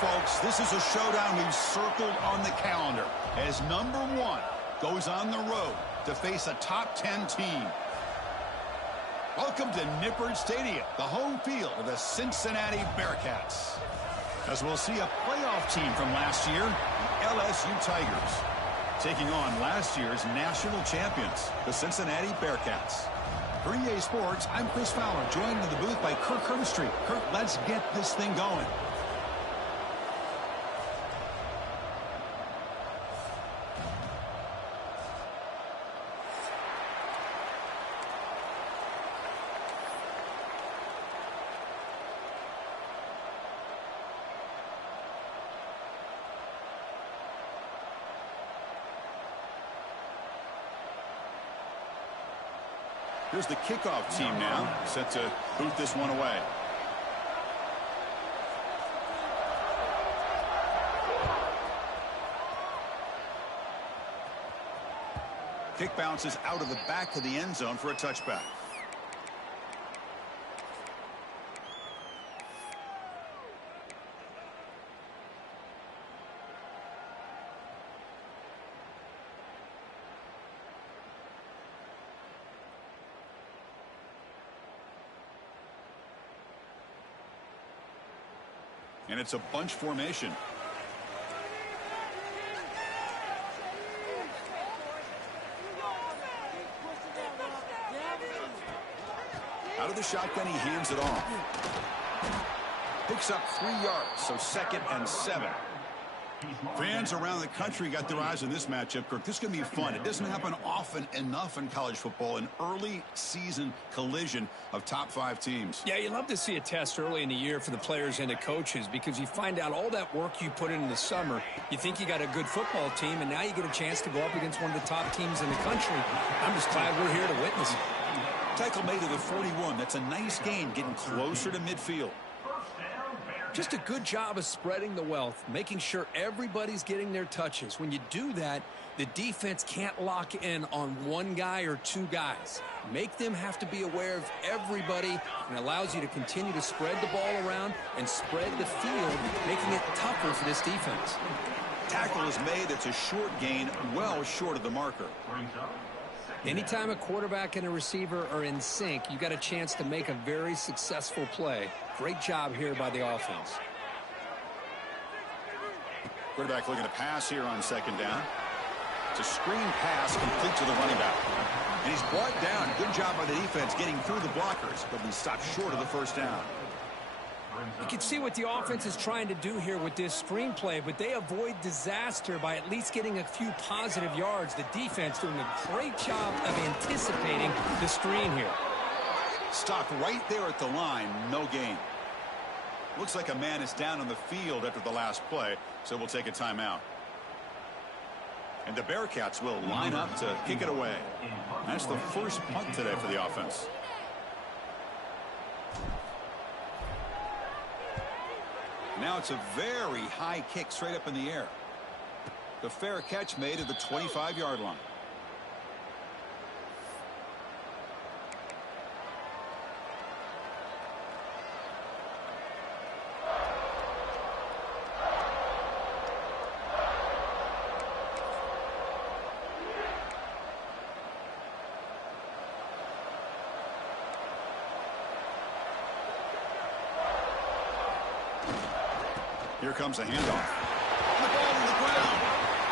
folks, this is a showdown we've circled on the calendar as number 1 goes on the road to face a top 10 team. Welcome to Nippert Stadium, the home field of the Cincinnati Bearcats. As we'll see a playoff team from last year, the LSU Tigers, taking on last year's national champions, the Cincinnati Bearcats. For EA Sports, I'm Chris Fowler, joined in the booth by Kirk Herbstreit. Kirk, let's get this thing going. Here's the kickoff team now, set to boot this one away. Kick bounces out of the back of the end zone for a touchback. And it's a bunch formation. Out of the shotgun, he hands it off. Picks up 3 yards, so 2nd and 7. Fans around the country got their eyes on this matchup, Kirk. This is going to be fun. It doesn't happen often enough in college football, an early season collision of top 5 teams. Yeah, you love to see a test early in the year for the players and the coaches because you find out all that work you put in the summer. You think you got a good football team, and now you get a chance to go up against one of the top teams in the country. I'm just glad we're here to witness it. Tackle made to the 41. That's a nice gain, getting closer to midfield. Just a good job of spreading the wealth, making sure everybody's getting their touches. When you do that, the defense can't lock in on one guy or 2 guys. Make them have to be aware of everybody, and allows you to continue to spread the ball around and spread the field, making it tougher for this defense. Tackle is made. It's a short gain, well short of the marker. Anytime a quarterback and a receiver are in sync, you got a chance to make a very successful play. Great job here by the offense. Quarterback looking to pass here on 2nd down. It's a screen pass complete to the running back. And he's brought down. Good job by the defense getting through the blockers, but he stopped short of the 1st down. You can see what the offense is trying to do here with this screenplay, but they avoid disaster by at least getting a few positive yards. The defense doing a great job of anticipating the screen here. Stopped right there at the line, no gain. Looks like a man is down on the field after the last play, so we'll take a timeout. And the Bearcats will line up to kick it away. That's the first punt today for the offense. Now it's a very high kick straight up in the air. The fair catch made at the 25-yard line. Here comes a handoff. And the ball to the ground.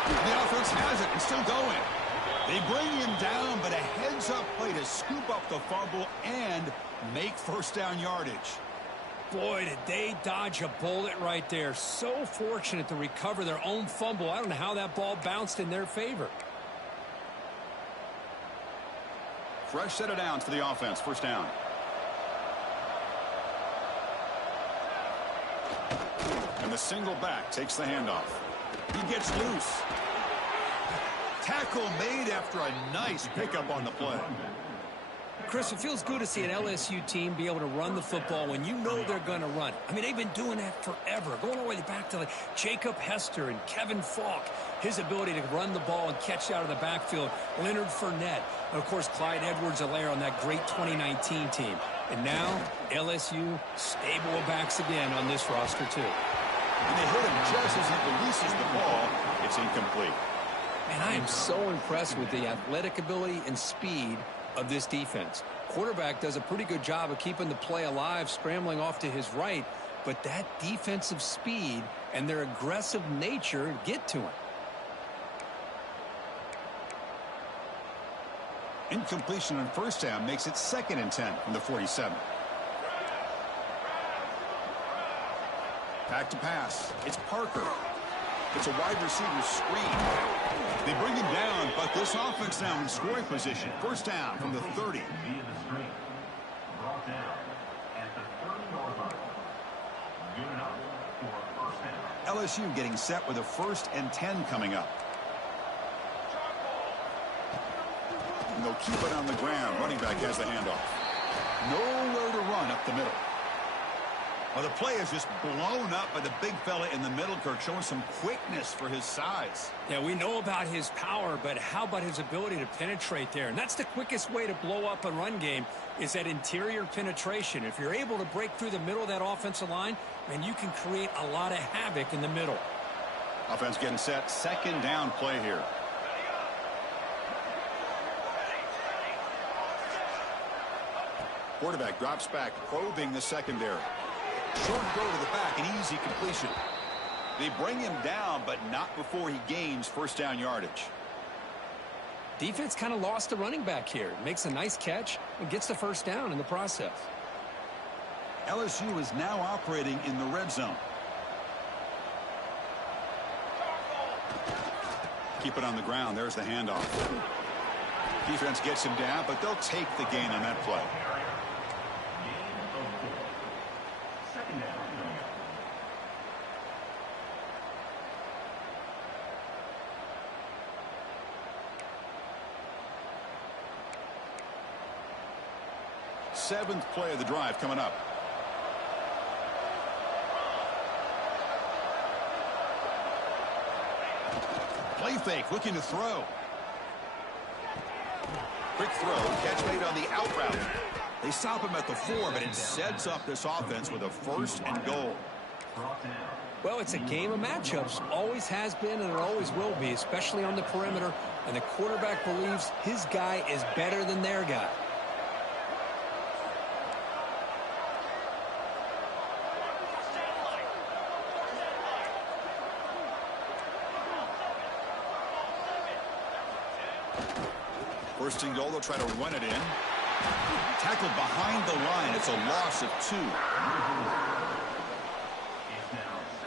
The offense has it and still going. They bring him down, but a heads-up play to scoop up the fumble and make 1st down yardage. Boy, did they dodge a bullet right there. So fortunate to recover their own fumble. I don't know how that ball bounced in their favor. Fresh set of downs for the offense. 1st down. And the single back takes the handoff. He gets loose. Tackle made after a nice pickup on the play. Chris, it feels good to see an LSU team be able to run the football when you know they're going to run it. I mean, they've been doing that forever, going all the way back to like Jacob Hester and Kevin Falk. His ability to run the ball and catch out of the backfield. Leonard Fournette. And, of course, Clyde Edwards-Helaire on that great 2019 team. And now LSU stable of backs again on this roster, too. And they hit him just as he releases the ball. It's incomplete. And I am so impressed with the athletic ability and speed of this defense. Quarterback does a pretty good job of keeping the play alive, scrambling off to his right, but that defensive speed and their aggressive nature get to him. Incompletion on first down makes it 2nd and 10 from the 47. Back to pass. It's Parker. It's a wide receiver screen. They bring him down, but this offense now in scoring position. First down from the 30. LSU getting set with a 1st and 10 coming up. And they'll keep it on the ground. Running back has the handoff. Nowhere to run up the middle. Well, the play is just blown up by the big fella in the middle, Kirk, showing some quickness for his size. Yeah, we know about his power, but how about his ability to penetrate there? And that's the quickest way to blow up a run game is that interior penetration. If you're able to break through the middle of that offensive line, man, you can create a lot of havoc in the middle. Offense getting set. 2nd down play here. Quarterback drops back, probing the secondary. Short throw to the back, an easy completion. They bring him down, but not before he gains first down yardage. Defense kind of lost the running back here. Makes a nice catch and gets the first down in the process. LSU is now operating in the red zone. Keep it on the ground. There's the handoff. Defense gets him down, but they'll take the gain on that play. Seventh play of the drive coming up. Play fake, looking to throw. Quick throw, catch made on the out route. They stop him at the 4, but it sets up this offense with a 1st and goal. Well, it's a game of matchups. Always has been and it always will be, especially on the perimeter. And the quarterback believes his guy is better than their guy. First and goal, they'll try to run it in. Tackled behind the line. It's a loss of 2.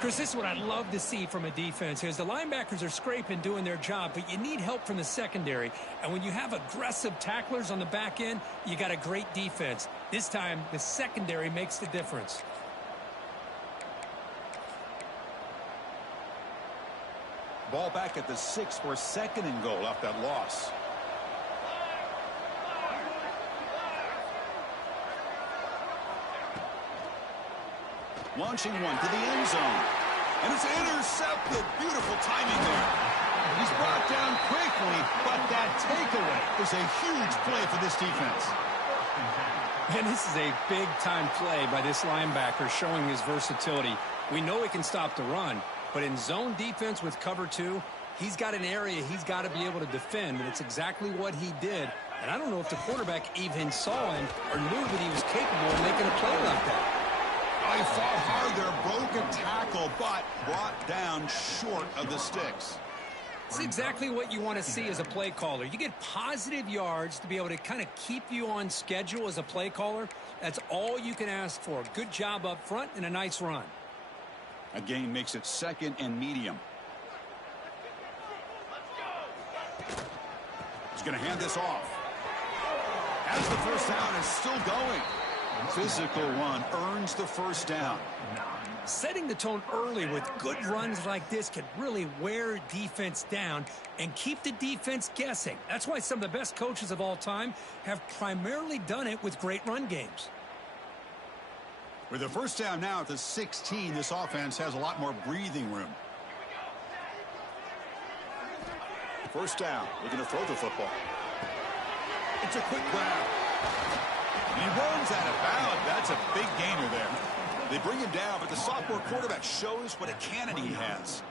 Chris, this is what I'd love to see from a defense is the linebackers are scraping, doing their job, but you need help from the secondary. And when you have aggressive tacklers on the back end, you got a great defense. This time, the secondary makes the difference. Ball back at the 6 for 2nd and goal off that loss. Launching one to the end zone. And it's intercepted. Beautiful timing there. He's brought down quickly, but that takeaway is a huge play for this defense. And this is a big-time play by this linebacker showing his versatility. We know he can stop the run, but in zone defense with cover 2, he's got an area he's got to be able to defend, and it's exactly what he did. And I don't know if the quarterback even saw him or knew that he was capable of making a play like that. He fought hard there, broke a tackle, but brought down short of the sticks. It's exactly what you want to see as a play caller. You get positive yards to be able to kind of keep you on schedule as a play caller. That's all you can ask for. Good job up front and a nice run. A gain makes it 2nd and medium. He's going to hand this off. As the first down is still going. Physical one earns the first down. Setting the tone early with good runs like this can really wear defense down and keep the defense guessing. That's why some of the best coaches of all time have primarily done it with great run games. With the first down now at the 16, this offense has a lot more breathing room. First down, looking to throw the football. It's a quick grab. And he runs out of bounds. That's a big gainer there. They bring him down, but the sophomore quarterback shows what a cannon he has.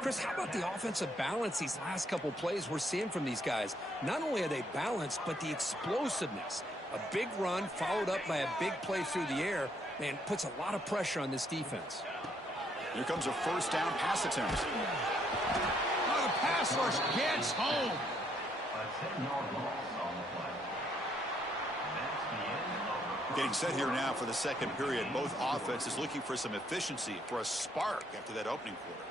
Chris, how about the offensive balance these last couple plays we're seeing from these guys? Not only are they balanced, but the explosiveness. A big run followed up by a big play through the air, man, puts a lot of pressure on this defense. Here comes a first down pass attempt. Oh, the pass rush gets home. Getting set here now for the second period. Both offenses looking for some efficiency, for a spark after that opening quarter.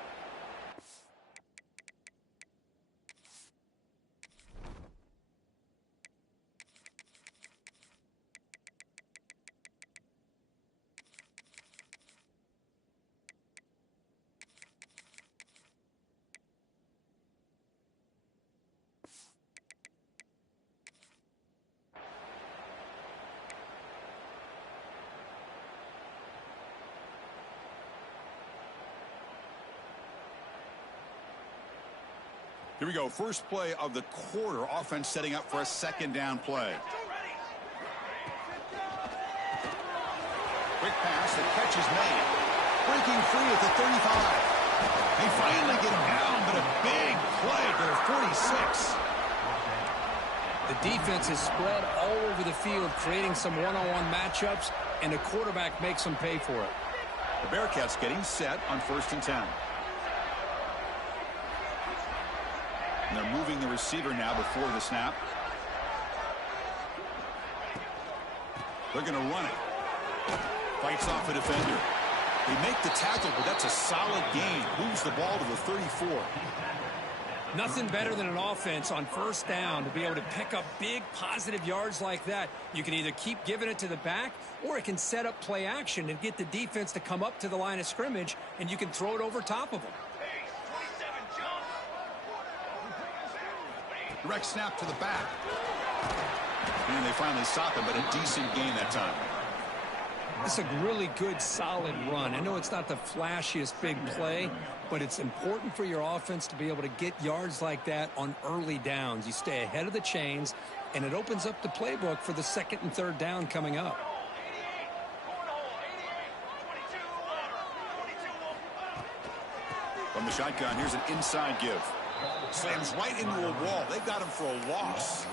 Here we go. First play of the quarter. Offense setting up for a second down play. Quick pass. The catch is made. Breaking free at the 35. They finally get him down, but a big play to the 46. The defense is spread all over the field, creating some one-on-one matchups, and the quarterback makes them pay for it. The Bearcats getting set on 1st and 10. And they're moving the receiver now before the snap. They're going to run it. Fights off a defender. They make the tackle, but that's a solid gain. Moves the ball to the 34. Nothing better than an offense on first down to be able to pick up big positive yards like that. You can either keep giving it to the back, or it can set up play action and get the defense to come up to the line of scrimmage, and you can throw it over top of them. Direct snap to the back. And they finally stop him, but a decent gain that time. It's a really good, solid run. I know it's not the flashiest big play, but it's important for your offense to be able to get yards like that on early downs. You stay ahead of the chains, and it opens up the playbook for the second and third down coming up. From the shotgun, here's an inside give. Slams right into a wall. They've got him for a loss.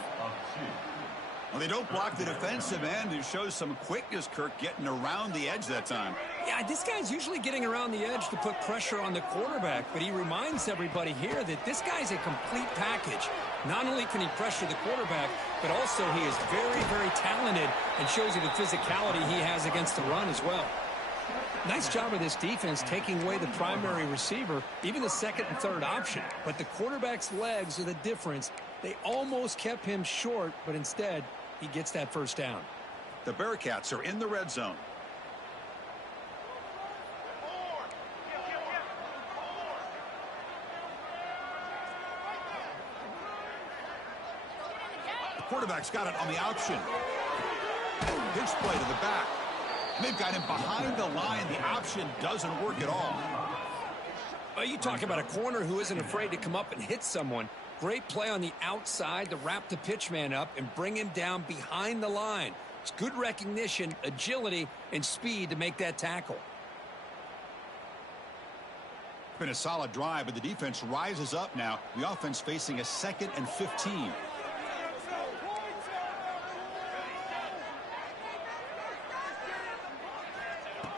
Well, they don't block the defensive end, who shows some quickness, Kirk, getting around the edge that time. Yeah, this guy's usually getting around the edge to put pressure on the quarterback, but he reminds everybody here that this guy's a complete package. Not only can he pressure the quarterback, but also he is very, very talented and shows you the physicality he has against the run as well. Nice job of this defense taking away the primary receiver, even the second and third option. But the quarterback's legs are the difference. They almost kept him short, but instead, he gets that first down. The Bearcats are in the red zone. The quarterback's got it on the option. Pitch play to the back. They've got him behind the line. The option doesn't work at all. Well, you talk about a corner who isn't afraid to come up and hit someone. Great play on the outside to wrap the pitch man up and bring him down behind the line. It's good recognition, agility, and speed to make that tackle. It's been a solid drive, but the defense rises up now. The offense facing a 2nd and 15.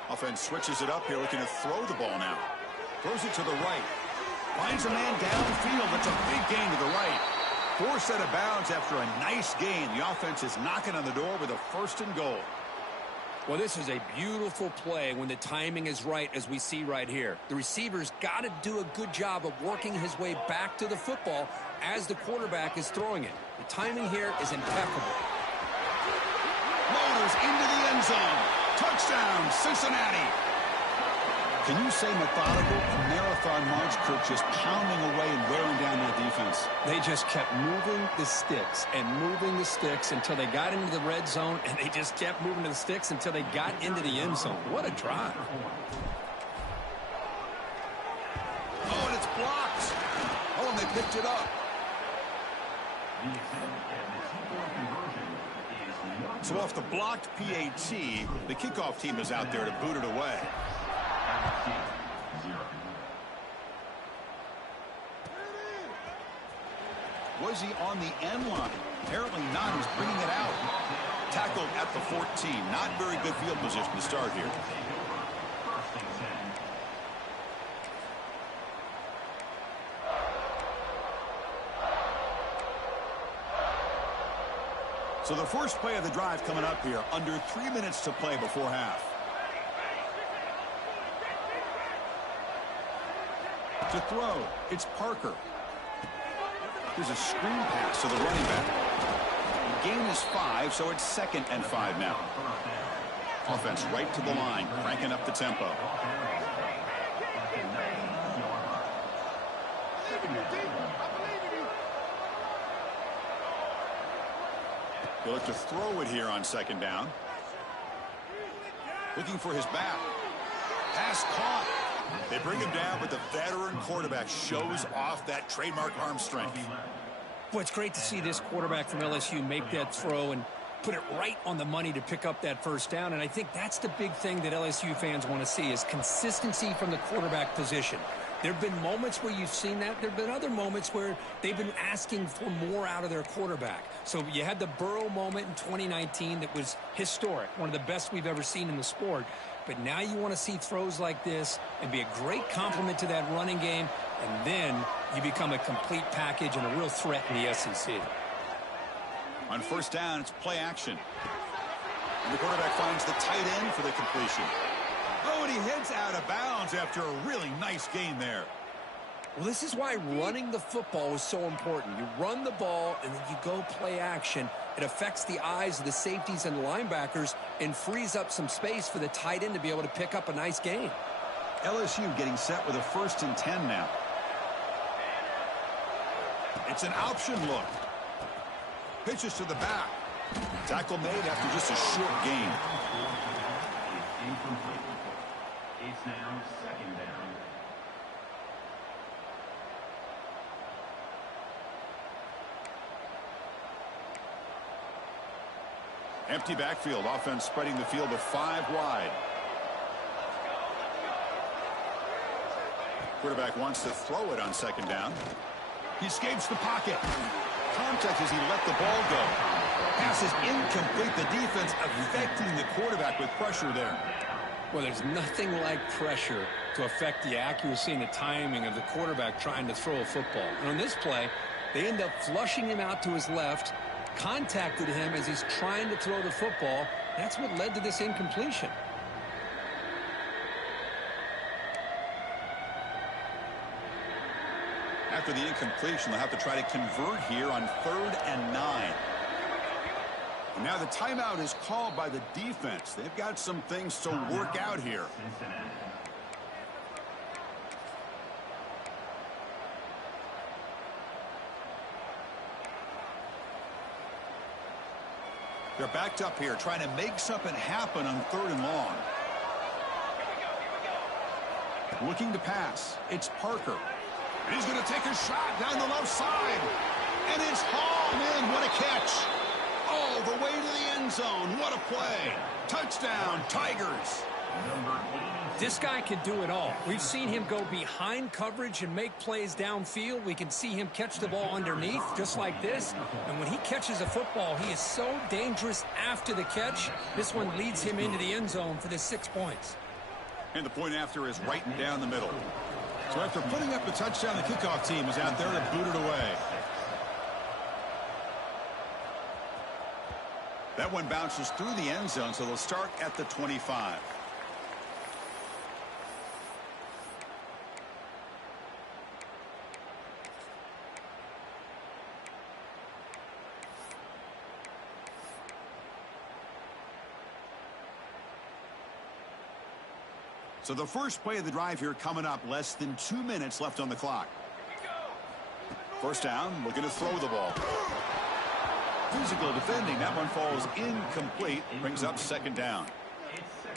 Offense switches it up here, looking to throw the ball now. Throws it to the right. Finds a man downfield. That's a big gain to the right. Forced out of bounds after a nice gain. The offense is knocking on the door with a 1st and goal. Well, this is a beautiful play when the timing is right, as we see right here. The receiver's got to do a good job of working his way back to the football as the quarterback is throwing it. The timing here is impeccable. Motors into the end zone. Touchdown, Cincinnati. Can you say methodical? A marathon march, Kirk, just pounding away and wearing down that defense. They just kept moving the sticks and moving the sticks until they got into the red zone, and they just kept moving the sticks until they got into the end zone. What a drive. Oh, and it's blocked. Oh, and they picked it up. The attempt at the 2-point conversion is not So off the blocked PAT, the kickoff team is out there to boot it away. Was he on the end line? Apparently not. He's bringing it out. Tackled at the 14. Not very good field position to start here. So the first play of the drive coming up here. Under 3 minutes to play before half. To throw, it's Parker. Here's a screen pass to the running back. Gain is 5, so it's 2nd and 5 now. Offense right to the line, cranking up the tempo. He'll look to throw it here on 2nd down. Looking for his back. Pass caught. They bring him down, but the veteran quarterback shows off that trademark arm strength. Boy, it's great to see this quarterback from LSU make that throw and put it right on the money to pick up that first down. And I think that's the big thing that LSU fans want to see is consistency from the quarterback position. There have been moments where you've seen that. There have been other moments where they've been asking for more out of their quarterback. So you had the Burrow moment in 2019 that was historic, one of the best we've ever seen in the sport. But now you want to see throws like this and be a great complement to that running game, and then you become a complete package and a real threat in the SEC. On first down, it's play action. And the quarterback finds the tight end for the completion. Oh, and he heads out of bounds after a really nice gain there. Well, this is why running the football is so important. You run the ball, and then you go play action. It affects the eyes of the safeties and the linebackers and frees up some space for the tight end to be able to pick up a nice gain. LSU getting set with a 1st and 10 now. It's an option look. Pitches to the back. Tackle made after just a short gain. It's now 2nd down. Empty backfield. Offense spreading the field with 5 wide. Quarterback wants to throw it on 2nd down. He escapes the pocket. Contact as he let the ball go. Pass is incomplete. The defense affecting the quarterback with pressure there. Well, there's nothing like pressure to affect the accuracy and the timing of the quarterback trying to throw a football. And on this play, they end up flushing him out to his left, contacted him as he's trying to throw the football. That's what led to this incompletion. After the incompletion, they'll have to try to convert here on 3rd and 9. And now the timeout is called by the defense. They've got some things to work out here. They're backed up here trying to make something happen on 3rd and long. Looking to pass. It's Parker. And he's going to take a shot down the left side. And it's hauled in. What a catch. Oh, the way to the end zone. What a play. Touchdown, Tigers. This guy can do it all. We've seen him go behind coverage and make plays downfield. We can see him catch the ball underneath, just like this. And when he catches a football, he is so dangerous after the catch. This one leads him into the end zone for the 6 points. And the point after is right down the middle. So after putting up the touchdown, the kickoff team is out there to boot it away. That one bounces through the end zone, so they'll start at the 25. So the first play of the drive here coming up, less than 2 minutes left on the clock. First down, looking to throw the ball. Physical defending, that one falls incomplete, brings up 2nd down.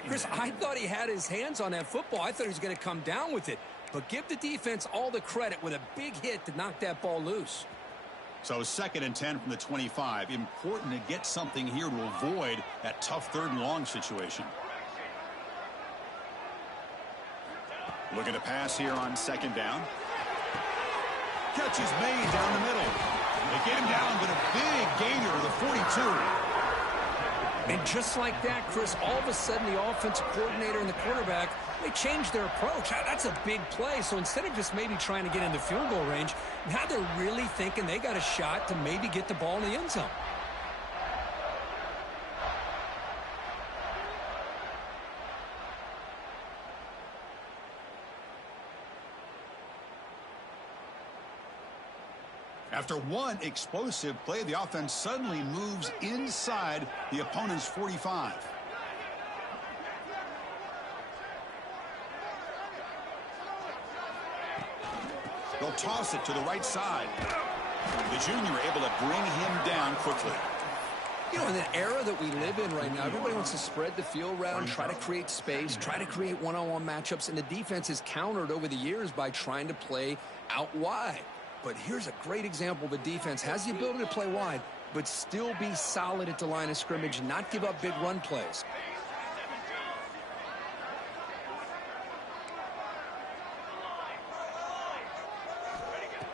Chris, I thought he had his hands on that football. I thought he was going to come down with it. But give the defense all the credit with a big hit to knock that ball loose. So 2nd and 10 from the 25. Important to get something here to avoid that tough 3rd and long situation. Looking to pass here on 2nd down. Catch is made down the middle. They get him down, but a big gainer to the 42. And just like that, Chris, all of a sudden the offensive coordinator and the quarterback, they changed their approach. That's a big play. So instead of just maybe trying to get in the field goal range, now they're really thinking they got a shot to maybe get the ball in the end zone. After one explosive play, the offense suddenly moves inside the opponent's 45. They'll toss it to the right side. The junior able to bring him down quickly. You know, in the era that we live in right now, everybody wants to spread the field around, try to create space, try to create one-on-one matchups, and the defense is countered over the years by trying to play out wide. But here's a great example. The defense has the ability to play wide, but still be solid at the line of scrimmage, not give up big run plays.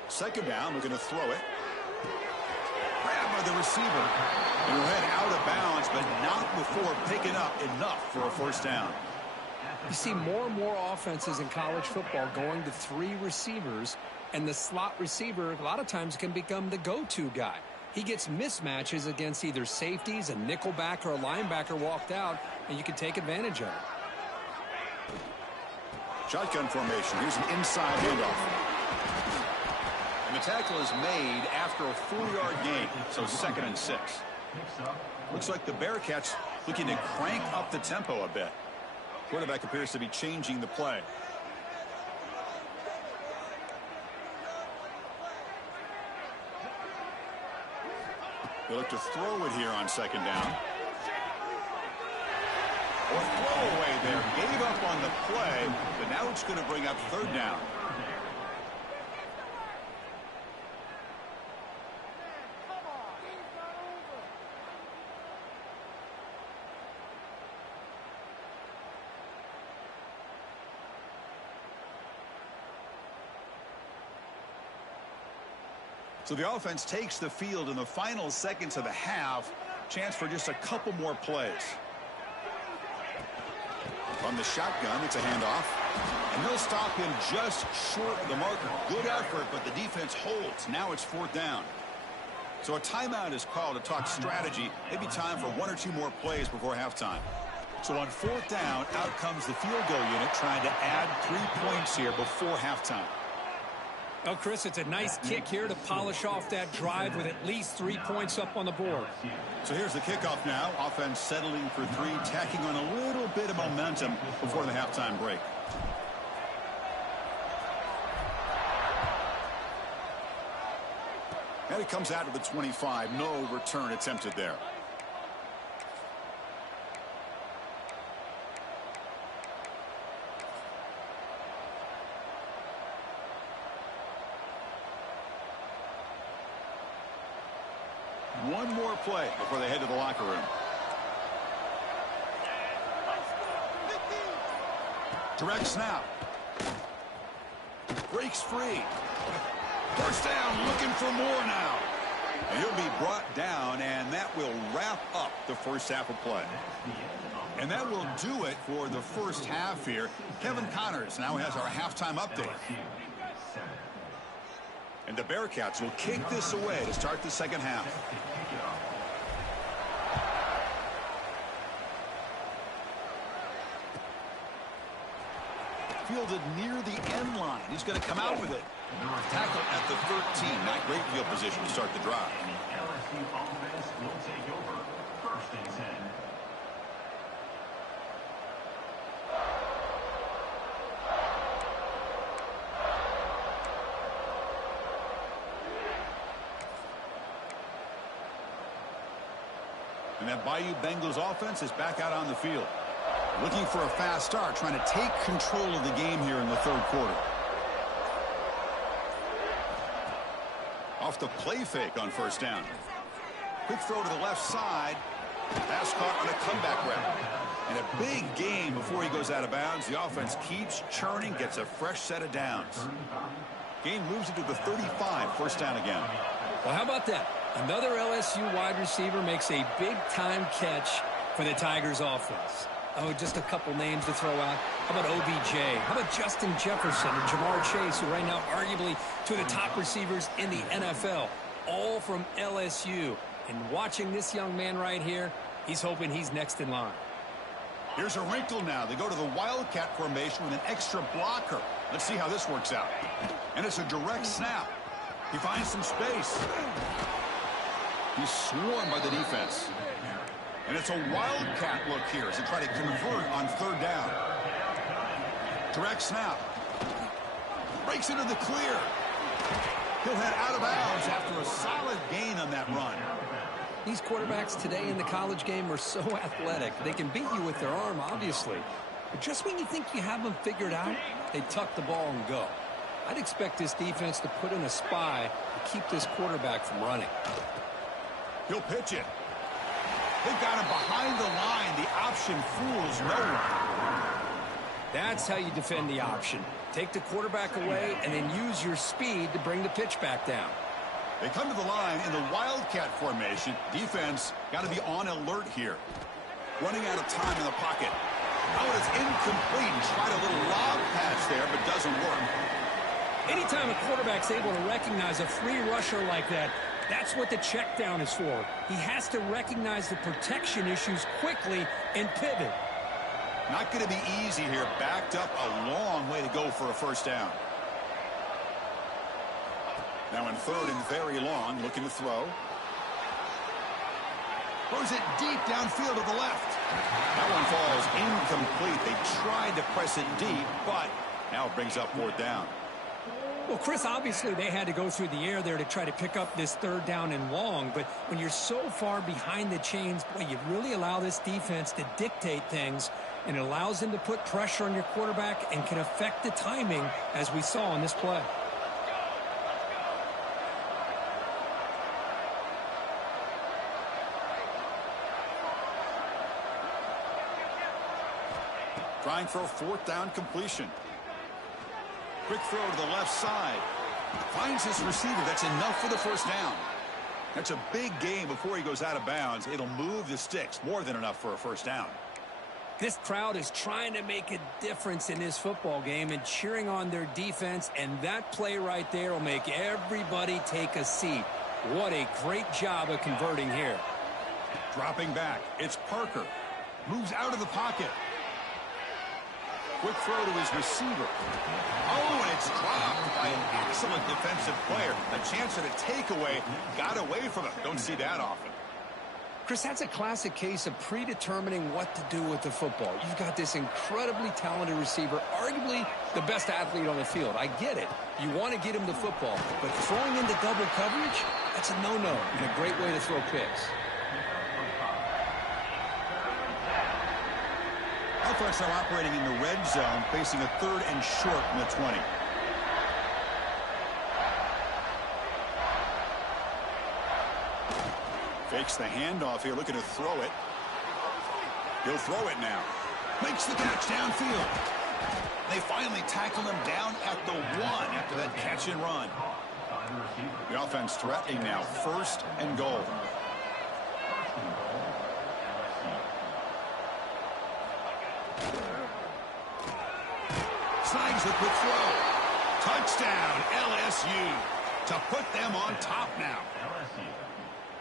Second down, we're going to throw it. Grab by the receiver. And he'll head out of bounds, but not before picking up enough for a 1st down. You see more and more offenses in college football going to 3 receivers, and the slot receiver a lot of times can become the go-to guy. He gets mismatches against either safeties, a nickelbacker, or a linebacker walked out, and you can take advantage of it. Shotgun formation. Here's an inside handoff. And the tackle is made after a 4-yard gain, so 2nd and 6. Looks like the Bearcats looking to crank up the tempo a bit. Quarterback appears to be changing the play. They look to throw it here on 2nd down. Or throw away there. Gave up on the play, but now it's going to bring up 3rd down. So the offense takes the field in the final seconds of the half. Chance for just a couple more plays. From the shotgun, it's a handoff. And they'll stop him just short of the marker. Good effort, but the defense holds. Now it's 4th down. So a timeout is called to talk strategy. Maybe time for 1 or 2 more plays before halftime. So on 4th down, out comes the field goal unit trying to add 3 points here before halftime. Well, Chris, it's a nice kick here to polish off that drive with at least 3 points up on the board. So here's the kickoff now. Offense settling for 3, tacking on a little bit of momentum before the halftime break. And it comes out to the 25. No return attempted there. One more play before they head to the locker room. Direct snap. Breaks free. 1st down, looking for more now. And he'll be brought down, and that will wrap up the 1st half of play. And that will do it for the 1st half here. Kevin Connors now has our halftime update. And the Bearcats will kick this away to start the 2nd half. Fielded near the end line. He's going to come out with it. Tackle at the 13. Not great field position to start the drive. And the LSU offense will take over 1st and 10. And that Bayou Bengals offense is back out on the field. Looking for a fast start, trying to take control of the game here in the 3rd quarter. Off the play fake on first down. Quick throw to the left side. Pass caught on a comeback route. And a big gain before he goes out of bounds. The offense keeps churning, gets a fresh set of downs. Gain moves it to the 35, first down again. Well, how about that? Another LSU wide receiver makes a big-time catch for the Tigers offense. Oh, just a couple names to throw out. How about OBJ? How about Justin Jefferson and Jamar Chase, who right now arguably two of the top receivers in the NFL, all from LSU. And watching this young man right here, he's hoping he's next in line. Here's a wrinkle now. They go to the Wildcat formation with an extra blocker. Let's see how this works out. And it's a direct snap. He finds some space. He's swarmed by the defense. And it's a Wildcat look here as they try to convert on third down. Direct snap. Breaks into the clear. He'll head out of bounds after a solid gain on that run. These quarterbacks today in the college game are so athletic. They can beat you with their arm, obviously. But just when you think you have them figured out, they tuck the ball and go. I'd expect this defense to put in a spy to keep this quarterback from running. He'll pitch it. They've got him behind the line. The option fools no one. That's how you defend the option. Take the quarterback away and then use your speed to bring the pitch back down. They come to the line in the Wildcat formation. Defense got to be on alert here. Running out of time in the pocket. Oh, it's incomplete. Tried a little lob pass there, but doesn't work. Anytime a quarterback's able to recognize a free rusher like that, that's what the check down is for. He has to recognize the protection issues quickly and pivot. Not going to be easy here. Backed up a long way to go for a first down. Now in third and very long, looking to throw. Throws it deep downfield to the left. That one falls incomplete. They tried to press it deep, but now it brings up fourth down. Well, Chris, obviously they had to go through the air there to try to pick up this third down and long, but when you're so far behind the chains, boy, you really allow this defense to dictate things, and it allows them to put pressure on your quarterback and can affect the timing, as we saw on this play. Trying for a fourth down completion. Quick throw to the left side. Finds his receiver. That's enough for the first down. That's a big gain before he goes out of bounds. It'll move the sticks. More than enough for a first down. This crowd is trying to make a difference in this football game and cheering on their defense, and that play right there will make everybody take a seat. What a great job of converting here. Dropping back. It's Parker. Moves out of the pocket. Quick throw to his receiver. Oh, and it's dropped by an excellent defensive player. A chance at a takeaway. Got away from it. Don't see that often. Chris, that's a classic case of predetermining what to do with the football. You've got this incredibly talented receiver, arguably the best athlete on the field. I get it. You want to get him the football, but throwing into double coverage, that's a no-no and a great way to throw picks. Offense now operating in the red zone, facing a third and short from the 20. Fakes the handoff here, looking to throw it. He'll throw it now. Makes the catch downfield. They finally tackle him down at the 1 after that catch and run. The offense threatening now, first and goal. Slides the quick throw. Touchdown, LSU, to put them on top now.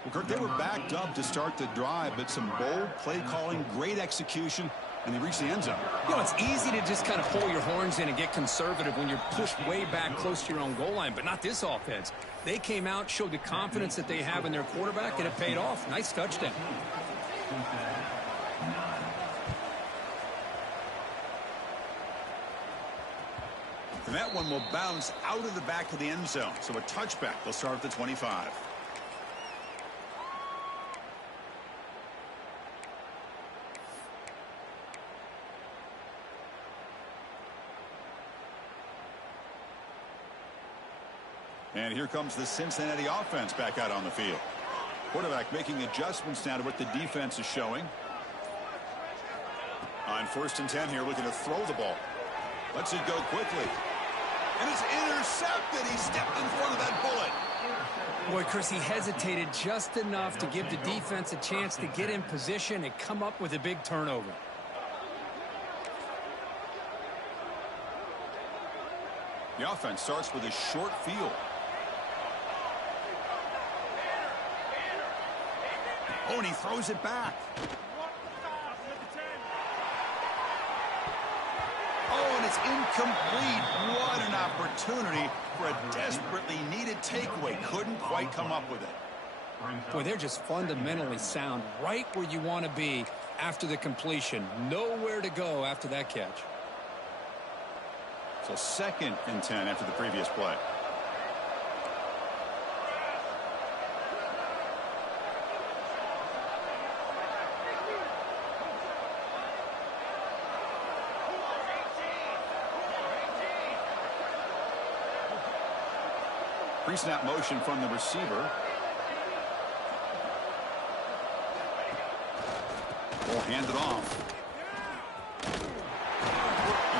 Well, Kirk, they were backed up to start the drive, but some bold play calling, great execution, and they reached the end zone. You know, it's easy to just kind of pull your horns in and get conservative when you're pushed way back close to your own goal line, but not this offense. They came out, showed the confidence that they have in their quarterback, and it paid off. Nice touchdown. And that one will bounce out of the back of the end zone. So a touchback. They'll start at the 25. And here comes the Cincinnati offense back out on the field. Quarterback making adjustments now to what the defense is showing. On 1st and 10 here, looking to throw the ball. Lets it go quickly. And it's intercepted. He stepped in front of that bullet. Boy, Chris, he hesitated just enough to give the defense a chance to get in position and come up with a big turnover. The offense starts with a short field. Oh, and he throws it back. Oh, and it's incomplete. What an opportunity for a desperately needed takeaway. Couldn't quite come up with it. Boy, they're just fundamentally sound, right where you want to be after the completion. Nowhere to go after that catch. So 2nd and 10 after the previous play. Pre-snap motion from the receiver. Will hand it off.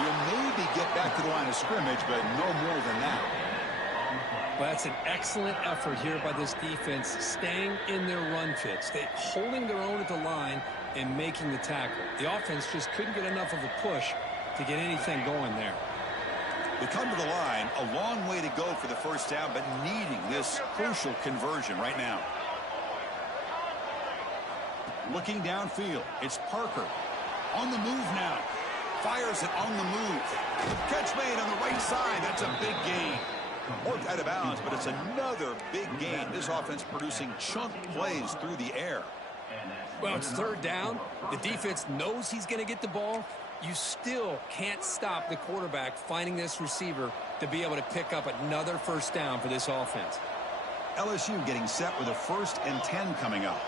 You'll maybe get back to the line of scrimmage, but no more than that. Well, that's an excellent effort here by this defense, staying in their run fits. They holding their own at the line and making the tackle. The offense just couldn't get enough of a push to get anything going there. They come to the line, a long way to go for the first down, but needing this crucial conversion right now. Looking downfield, it's Parker. On the move now. Fires it on the move. Catch made on the right side. That's a big gain. Worked out of bounds, but it's another big gain. This offense producing chunk plays through the air. Well, it's 3rd down. The defense knows he's going to get the ball. You still can't stop the quarterback finding this receiver to be able to pick up another 1st down for this offense. LSU getting set with a 1st and 10 coming up.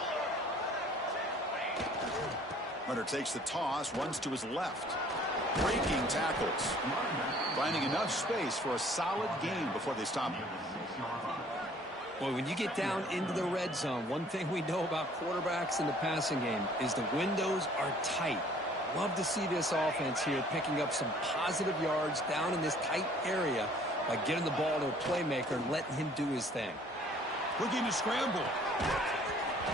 Runner takes the toss, runs to his left. Breaking tackles. Finding enough space for a solid gain before they stop him. Well, when you get down into the red zone, one thing we know about quarterbacks in the passing game is the windows are tight. Love to see this offense here picking up some positive yards down in this tight area by getting the ball to a playmaker and letting him do his thing. Looking to scramble.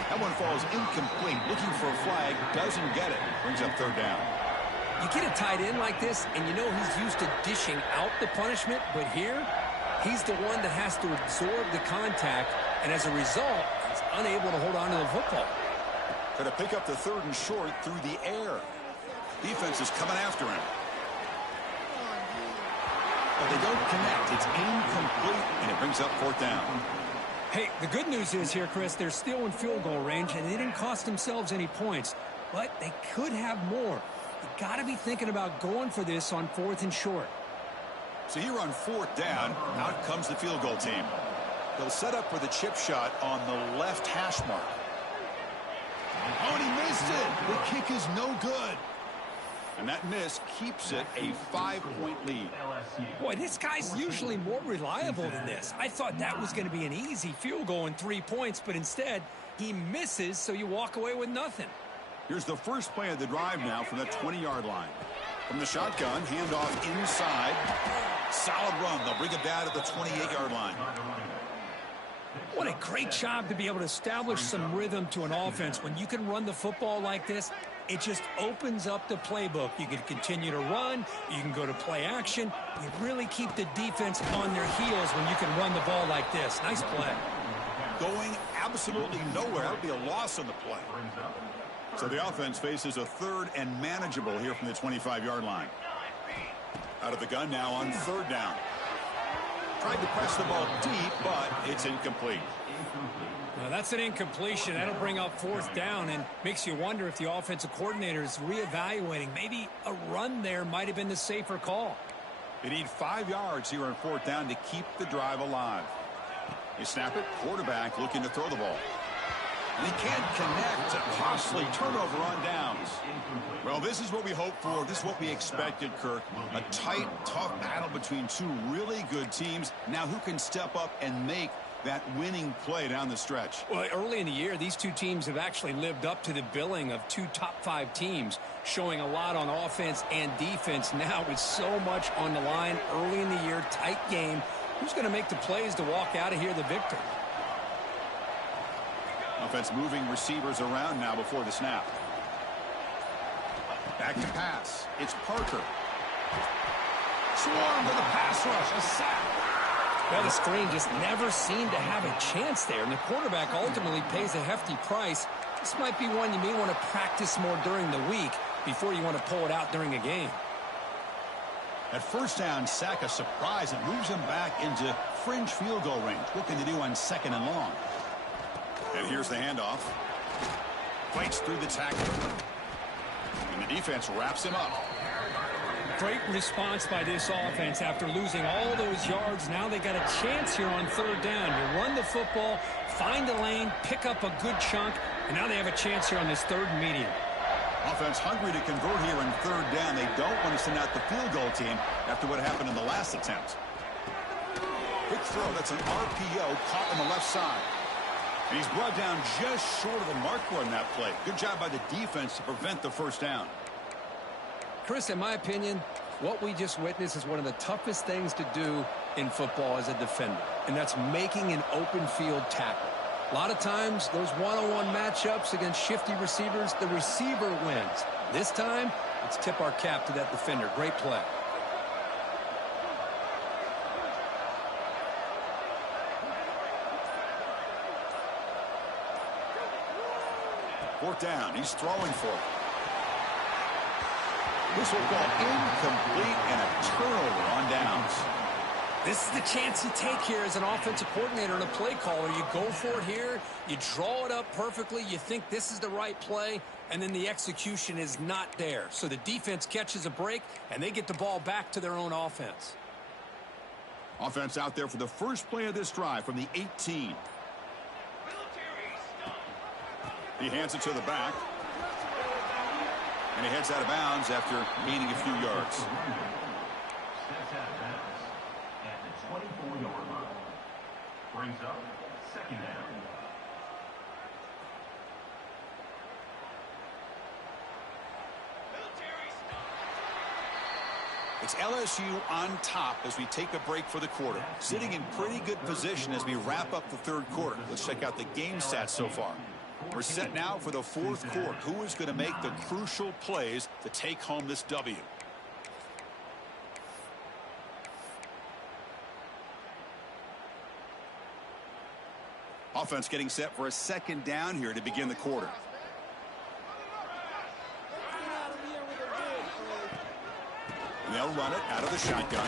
That one falls incomplete. Looking for a flag. Doesn't get it. Brings up 3rd down. You get a tight end like this, and you know he's used to dishing out the punishment, but here, he's the one that has to absorb the contact, and as a result, he's unable to hold on to the football. Going to pick up the 3rd and short through the air. Defense is coming after him. But they don't connect. It's incomplete, and it brings up 4th down. Hey, the good news is here, Chris, they're still in field goal range, and they didn't cost themselves any points, but they could have more. You got to be thinking about going for this on 4th and short. So here on 4th down, out comes the field goal team. They'll set up for the chip shot on the left hash mark. Oh, and he missed it. The kick is no good. And that miss keeps it a 5-point lead. Boy, this guy's usually more reliable than this. I thought that was going to be an easy field goal and 3 points, but instead, he misses, so you walk away with nothing. Here's the first play of the drive now from the 20-yard line. From the shotgun, handoff inside. Solid run. They'll bring it down at the 28-yard line. What a great job to be able to establish some rhythm to an offense. When you can run the football like this, it just opens up the playbook. You can continue to run. You can go to play action. You really keep the defense on their heels when you can run the ball like this. Nice play. Going absolutely nowhere. That would be a loss on the play. So the offense faces a 3rd and manageable here from the 25-yard line. Out of the gun now on 3rd down. Tried to press the ball deep, but it's incomplete. Now that's an incompletion. That'll bring up 4th down and makes you wonder if the offensive coordinator is reevaluating. Maybe a run there might have been the safer call. They need 5 yards here on 4th down to keep the drive alive. They snap it. Quarterback looking to throw the ball. And he can't connect. A costly turnover on downs. Well, this is what we hoped for. This is what we expected, Kirk. A tight, tough battle between two really good teams. Now who can step up and make that winning play down the stretch? Well, early in the year, these two teams have actually lived up to the billing of two top-5 teams, showing a lot on offense and defense. Now with so much on the line early in the year, tight game, who's going to make the plays to walk out of here the victor? Offense moving receivers around now before the snap. Back to pass. It's Parker. Swarm to the pass rush. A sack. Well, the screen just never seemed to have a chance there, and the quarterback ultimately pays a hefty price. This might be one you may want to practice more during the week before you want to pull it out during a game. At first down, sack a surprise. It moves him back into fringe field goal range. What can they do on 2nd and long? And here's the handoff. Fights through the tackle. And the defense wraps him up. Great response by this offense after losing all those yards. Now they got a chance here on 3rd down. You run the football, find a lane, pick up a good chunk, and now they have a chance here on this 3rd and medium. Offense hungry to convert here in 3rd down. They don't want to send out the field goal team after what happened in the last attempt. Quick throw. That's an RPO caught on the left side. And he's brought down just short of the marker on that play. Good job by the defense to prevent the 1st down. Chris, in my opinion, what we just witnessed is one of the toughest things to do in football as a defender, and that's making an open field tackle. A lot of times, those one-on-one matchups against shifty receivers, the receiver wins. This time, let's tip our cap to that defender. Great play. Fourth down. He's throwing for it. This will go incomplete and a turnover on downs. This is the chance you take here as an offensive coordinator and a play caller. You go for it here. You draw it up perfectly. You think this is the right play, and then the execution is not there. So the defense catches a break, and they get the ball back to their own offense. Offense out there for the first play of this drive from the 18. He hands it to the back. And he heads out of bounds after gaining a few yards. Steps out of bounds at the 24-yard line. Brings up 2nd down. It's LSU on top as we take a break for the quarter. Sitting in pretty good position as we wrap up the 3rd quarter. Let's check out the game stats so far. We're set now for the 4th quarter. Who is going to make the crucial plays to take home this W? Offense getting set for a 2nd down here to begin the quarter. And they'll run it out of the shotgun.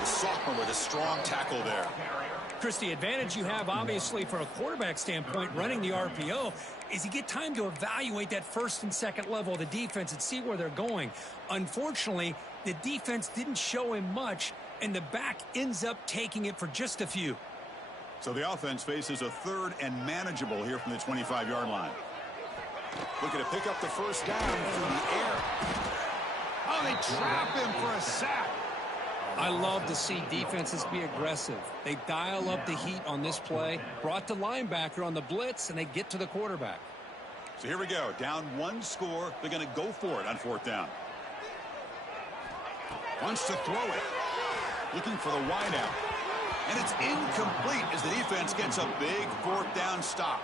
The sophomore with a strong tackle there. Chris, the advantage you have, obviously, from a quarterback standpoint, running the RPO, is you get time to evaluate that 1st and 2nd level of the defense and see where they're going. Unfortunately, the defense didn't show him much, and the back ends up taking it for just a few. So the offense faces a 3rd and manageable here from the 25-yard line. Looking to pick up the 1st down through the air. Oh, they trap him for a sack. I love to see defenses be aggressive. They dial up the heat on this play, brought the linebacker on the blitz, and they get to the quarterback. So here we go. Down 1 score. They're going to go for it on 4th down. Wants to throw it. Looking for the wideout. And it's incomplete as the defense gets a big 4th down stop.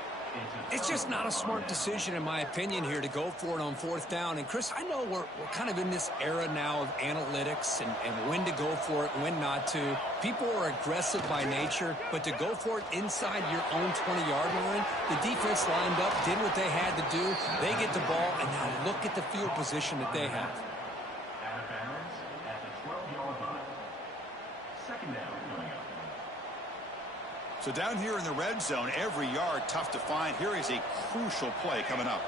It's just not a smart decision, in my opinion, here to go for it on 4th down. And, Chris, I know we're kind of in this era now of analytics and when to go for it, when not to. People are aggressive by nature, but to go for it inside your own 20-yard line, the defense lined up, did what they had to do. They get the ball, and now look at the field position that they have. Out of bounds at the 12-yard line. 2nd down coming up. So down here in the red zone, every yard tough to find. Here is a crucial play coming up.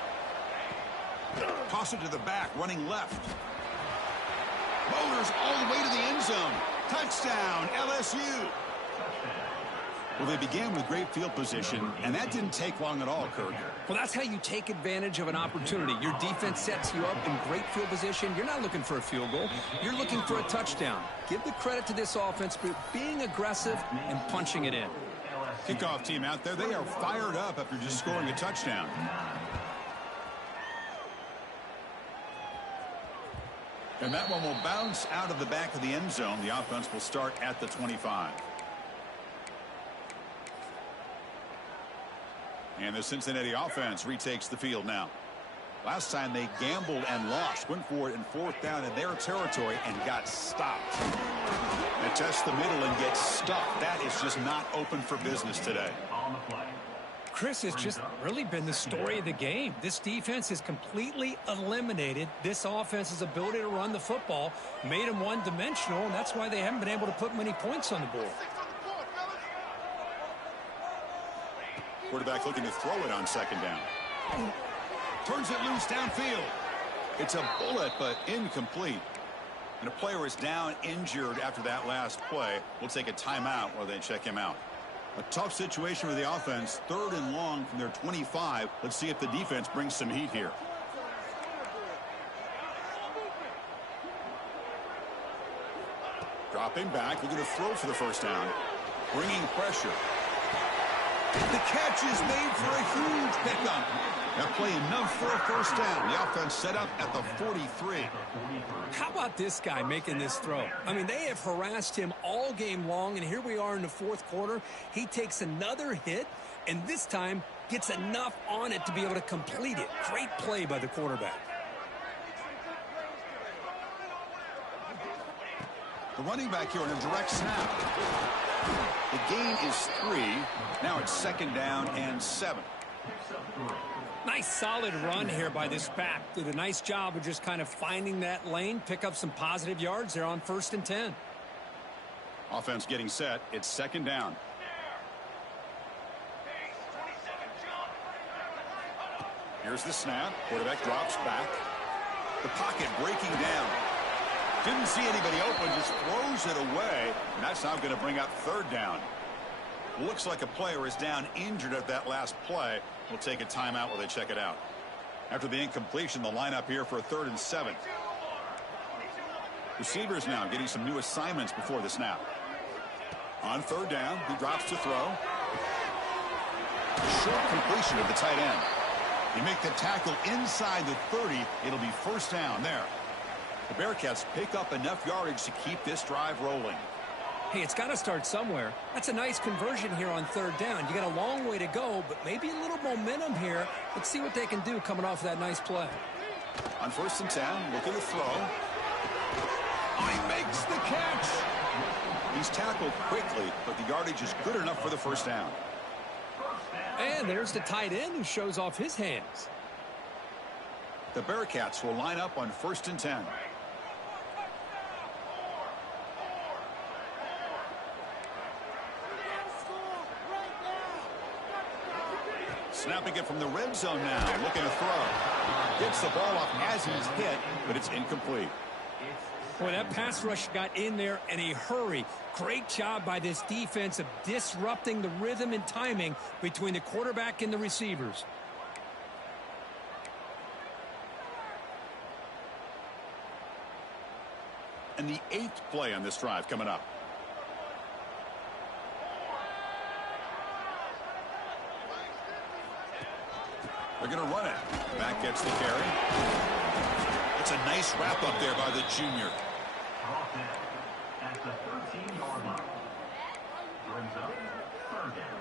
Toss it to the back, running left. Motors all the way to the end zone. Touchdown, LSU. Well, they began with great field position, and that didn't take long at all, Kirk. Well, that's how you take advantage of an opportunity. Your defense sets you up in great field position. You're not looking for a field goal. You're looking for a touchdown. Give the credit to this offense for being aggressive and punching it in. Kickoff team out there, they are fired up after just scoring a touchdown. And that one will bounce out of the back of the end zone. The offense will start at the 25. And the Cincinnati offense retakes the field now. Last time they gambled and lost. Went for it in 4th down in their territory and got stopped. They test the middle and get stuck. That is just not open for business today. Chris, has just really been the story of the game. This defense has completely eliminated this offense's ability to run the football, made them one-dimensional, and that's why they haven't been able to put many points on the board. Quarterback looking to throw it on 2nd down. Turns it loose downfield. It's a bullet, but incomplete. And a player is down injured after that last play. We'll take a timeout while they check him out. A tough situation for the offense. 3rd and long from their 25. Let's see if the defense brings some heat here. Dropping back, looking to throw for the 1st down. Bringing pressure. The catch is made for a huge pickup. That play enough for a 1st down. The offense set up at the 43. How about this guy making this throw? I mean, they have harassed him all game long, and here we are in the 4th quarter. He takes another hit, and this time gets enough on it to be able to complete it. Great play by the quarterback. The running back here on a direct snap. The gain is 3. Now it's 2nd down and 7. Nice solid run here by this back. Did a nice job of just kind of finding that lane, pick up some positive yards there on 1st and 10. Offense getting set. It's 2nd down. Here's the snap. Quarterback drops back. The pocket breaking down. Didn't see anybody open, just throws it away. And that's now going to bring up 3rd down. Looks like a player is down injured at that last play. We'll take a timeout while they check it out. After the incompletion, the lineup here for a 3rd and 7. Receivers now getting some new assignments before the snap. On 3rd down, he drops to throw. Short completion of the tight end. You make the tackle inside the 30. It'll be 1st down there. The Bearcats pick up enough yardage to keep this drive rolling. Hey, it's got to start somewhere. That's a nice conversion here on 3rd down. You got a long way to go, but maybe a little momentum here. Let's see what they can do coming off that nice play. On 1st and 10, looking to throw. He makes the catch. He's tackled quickly, but the yardage is good enough for the 1st down. And there's the tight end who shows off his hands. The Bearcats will line up on 1st and 10. Snapping it from the red zone now, looking to throw. Gets the ball off as he's hit, but it's incomplete. Boy, that pass rush got in there in a hurry. Great job by this defense of disrupting the rhythm and timing between the quarterback and the receivers. And the 8th play on this drive coming up. They're going to run it. Back gets the carry. It's a nice wrap up there by the junior. At the 13-yard line. Brings up 3rd down.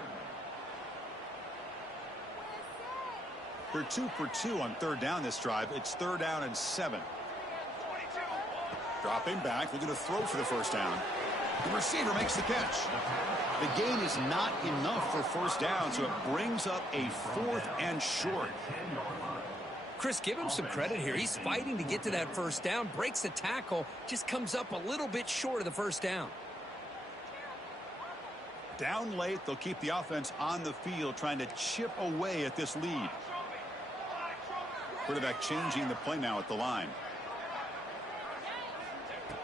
They're 2 for 2 on 3rd down this drive. It's 3rd down and 7. Dropping back, looking to throw for the 1st down. The receiver makes the catch. The gain is not enough for 1st down, so it brings up a 4th and short. Chris, give him some credit here. He's fighting to get to that 1st down, breaks the tackle, just comes up a little bit short of the 1st down. Down late, they'll keep the offense on the field, trying to chip away at this lead. Quarterback changing the play now at the line.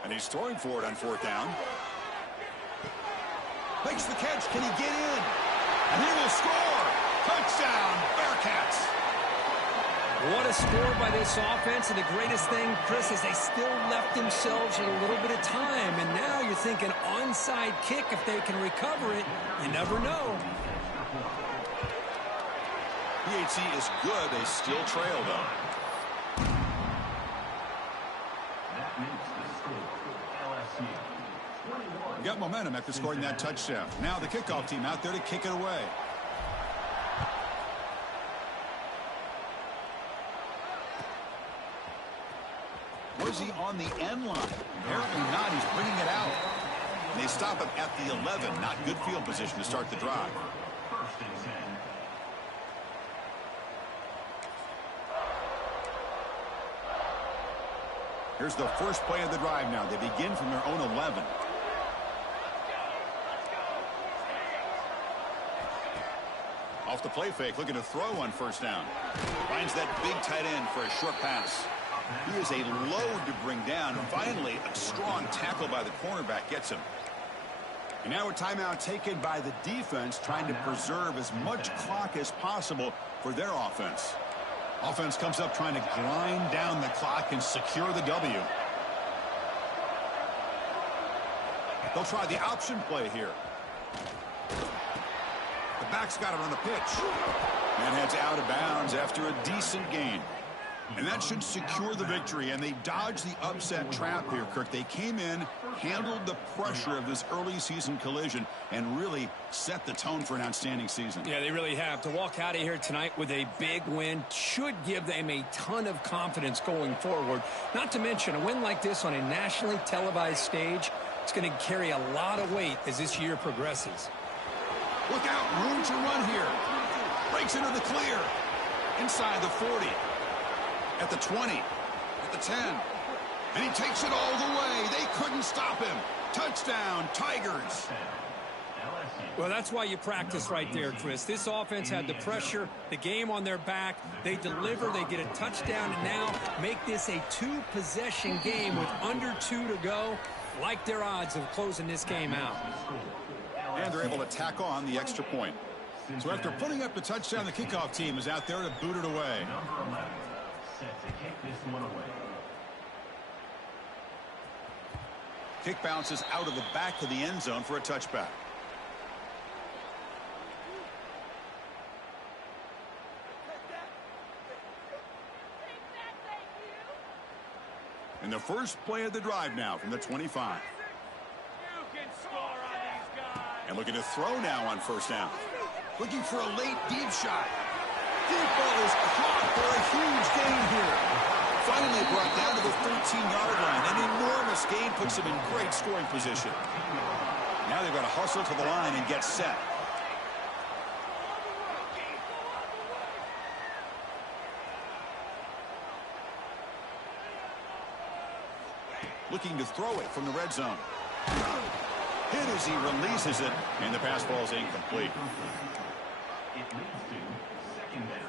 And he's throwing for it on 4th down. Makes the catch. Can he get in? And he will score. Touchdown, Bearcats. What a score by this offense. And the greatest thing, Chris, is they still left themselves with a little bit of time. And now you're thinking onside kick if they can recover it. You never know. PAT is good. They still trail, though. That makes the score LSU 21. Got momentum after scoring that touchdown. Now the kickoff team out there to kick it away. Was he on the end line? Apparently not. He's bringing it out. They stop him at the 11. Not good field position to start the drive. First and 10. Here's the first play of the drive now. They begin from their own 11. Off the play fake, looking to throw on first down. Finds that big tight end for a short pass. He is a load to bring down. Finally, a strong tackle by the cornerback gets him. And now a timeout taken by the defense, trying to preserve as much clock as possible for their offense. Offense comes up trying to grind down the clock and secure the W. They'll try the option play here. The back's got it on the pitch. And heads out of bounds after a decent gain. And that should secure the victory. And they dodged the upset trap here, Kirk. They came in, handled the pressure of this early season collision, and really set the tone for an outstanding season. Yeah, they really have. To walk out of here tonight with a big win should give them a ton of confidence going forward. Not to mention, a win like this on a nationally televised stage, it's going to carry a lot of weight as this year progresses. Look out, room to run here. Breaks into the clear. Inside the 40. At the 20. At the 10. And he takes it all the way. They couldn't stop him. Touchdown, Tigers. Well, that's why you practice right there, Chris. This offense had the pressure, the game on their back. They deliver, they get a touchdown, and now make this a two-possession game with under 2 to go. Like their odds of closing this game out. And they're able to tack on the extra point. So after putting up the touchdown, the kickoff team is out there to boot it away. Number 11 set to kick this one away. Kick bounces out of the back of the end zone for a touchback. And the first play of the drive now from the 25. And looking to throw now on first down. Looking for a late deep shot. Deep ball is caught for a huge gain here. Finally brought down to the 13-yard line. An enormous gain puts him in great scoring position. Now they've got to hustle to the line and get set. Looking to throw it from the red zone. Hit as he releases it, and the pass ball is incomplete. It leads to second down.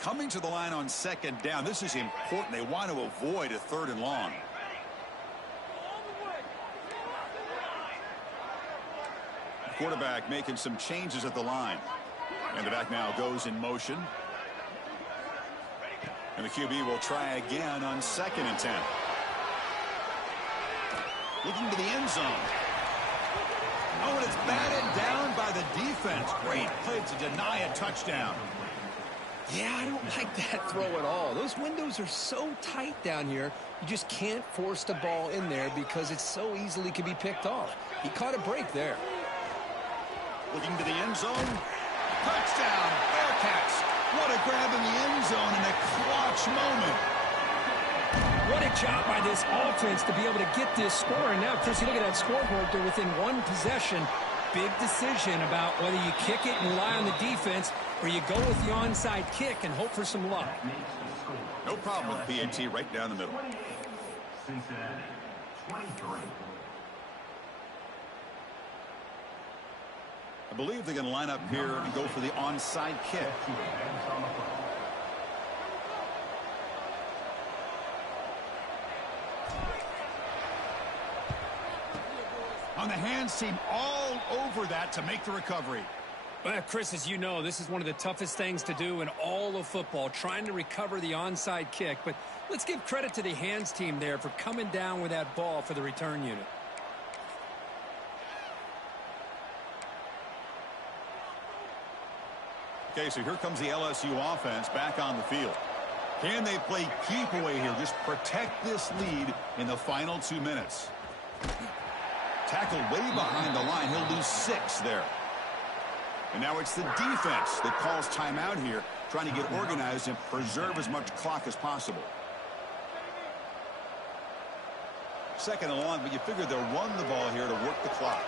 Coming to the line on second down. This is important. They want to avoid a third and long. Quarterback making some changes at the line. And the back now goes in motion. And the QB will try again on second and 10. Looking to the end zone. Oh, and it's batted down by the defense. Great play to deny a touchdown. Yeah, I don't like that throw at all. Those windows are so tight down here, you just can't force the ball in there because it so easily can be picked off. He caught a break there. Looking to the end zone. Touchdown, Bearcats. What a grab in the end zone in a clutch moment. What a job by this offense to be able to get this score. And now, Chris, you look at that scoreboard. They're within one possession. Big decision about whether you kick it and rely on the defense or you go with the onside kick and hope for some luck. No problem with PAT right down the middle. Cincinnati 23. I believe they're going to line up here and go for the onside kick. and the hands team all over that to make the recovery. Well, Chris, as you know, this is one of the toughest things to do in all of football, trying to recover the onside kick. But let's give credit to the hands team there for coming down with that ball for the return unit. Okay, so here comes the LSU offense back on the field. Can they play keep away here? Just protect this lead in the final 2 minutes. Tackled way behind the line. He'll lose 6 there. And now it's the defense that calls timeout here, trying to get organized and preserve as much clock as possible. Second and long, but you figure they'll run the ball here to work the clock.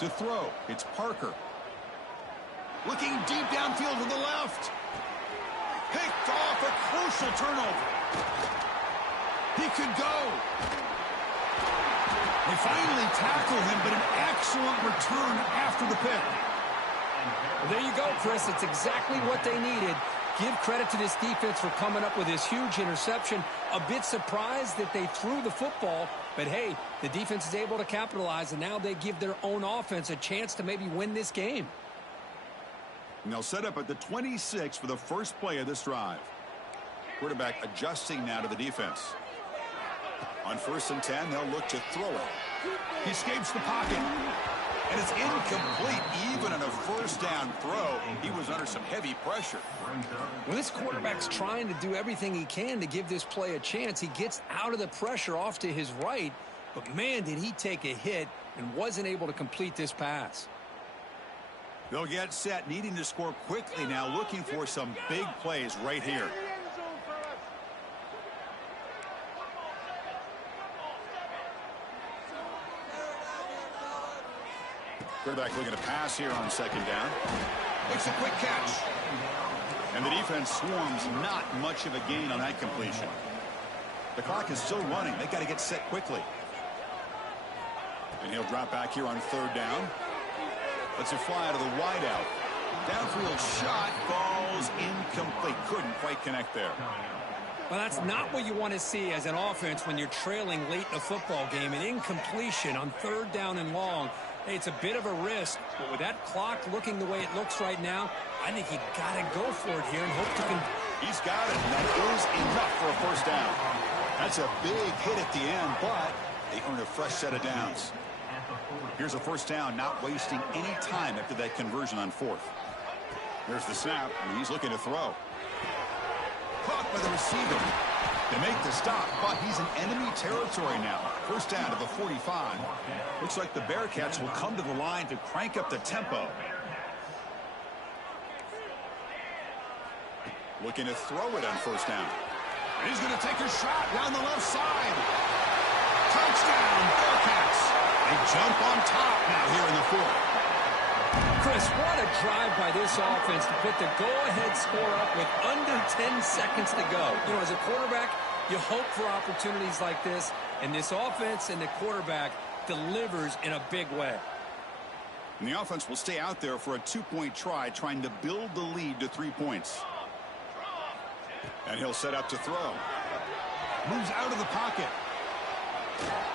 To throw, it's Parker. Looking deep downfield to the left. Picked off, a crucial turnover. He could go. They finally tackle him, but an excellent return after the pick. Well, there you go, Chris. It's exactly what they needed. Give credit to this defense for coming up with this huge interception. A bit surprised that they threw the football, but hey, the defense is able to capitalize, and now they give their own offense a chance to maybe win this game. And they'll set up at the 26 for the first play of this drive. Quarterback adjusting now to the defense. On 1st and 10, they'll look to throw it. He escapes the pocket. And it's incomplete. Even on a first down throw, he was under some heavy pressure. Well, this quarterback's trying to do everything he can to give this play a chance. He gets out of the pressure off to his right, but man, did he take a hit and wasn't able to complete this pass. They'll get set, needing to score quickly now, looking for some big plays right here. Quarterback looking to pass here on 2nd down. Makes a quick catch. And the defense swarms not much of a gain on that completion. The clock is still running. They got to get set quickly. And he'll drop back here on 3rd down. Lets it fly out of the wideout. Downfield shot falls incomplete. Couldn't quite connect there. Well, that's not what you want to see as an offense when you're trailing late in a football game. An incompletion on 3rd down and long. Hey, it's a bit of a risk, but with that clock looking the way it looks right now, I think you got to go for it here and hope to He's got it, and that is enough for a first down. That's a big hit at the end, but they earn a fresh set of downs. Here's a first down, not wasting any time after that conversion on 4th. There's the snap, and he's looking to throw. Caught by the receiver. They make the stop, but he's in enemy territory now. First down to the 45. Looks like the Bearcats will come to the line to crank up the tempo. Looking to throw it on 1st down. And he's going to take a shot down the left side. Touchdown, Bearcats. They jump on top now here in the 4th. Chris, what a drive by this offense to put the go-ahead score up with under 10 seconds to go. You know, as a quarterback, you hope for opportunities like this, and this offense and the quarterback delivers in a big way. And the offense will stay out there for a 2-point try, trying to build the lead to 3 points. And he'll set up to throw. Moves out of the pocket.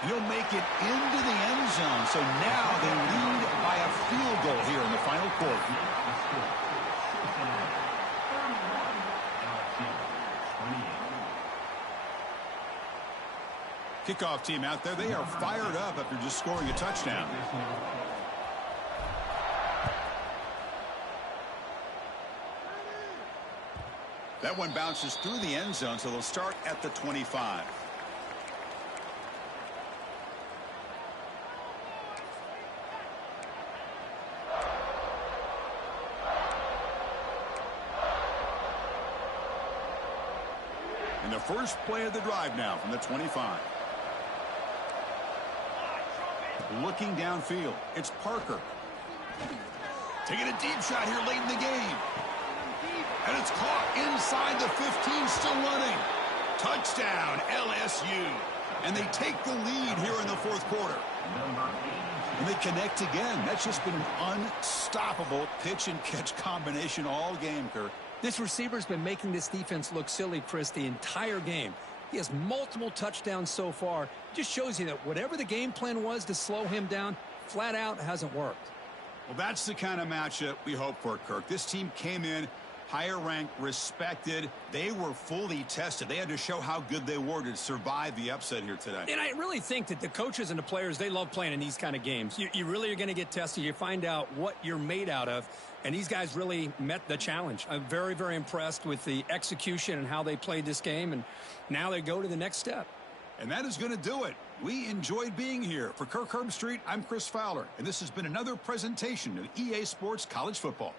He'll make it into the end zone. So now they lead by a field goal here in the final quarter. Kickoff team out there. They are fired up after just scoring a touchdown. That one bounces through the end zone, so they'll start at the 25. And the first play of the drive now from the 25. Looking downfield, it's Parker. Taking a deep shot here late in the game. And it's caught inside the 15, still running. Touchdown, LSU. And they take the lead here in the 4th quarter. And they connect again. That's just been an unstoppable pitch-and-catch combination all game, Kirk. This receiver's been making this defense look silly, Chris, the entire game. He has multiple touchdowns so far. It just shows you that whatever the game plan was to slow him down, flat out hasn't worked. Well, that's the kind of matchup we hope for, Kirk. This team came in higher ranked, respected. They were fully tested. They had to show how good they were to survive the upset here today. And I really think that the coaches and the players, they love playing in these kind of games. You really are going to get tested. You find out what you're made out of. And these guys really met the challenge. I'm very, very impressed with the execution and how they played this game. And now they go to the next step. And that is going to do it. We enjoyed being here. For Kirk Herbstreit, I'm Chris Fowler. And this has been another presentation of EA Sports College Football.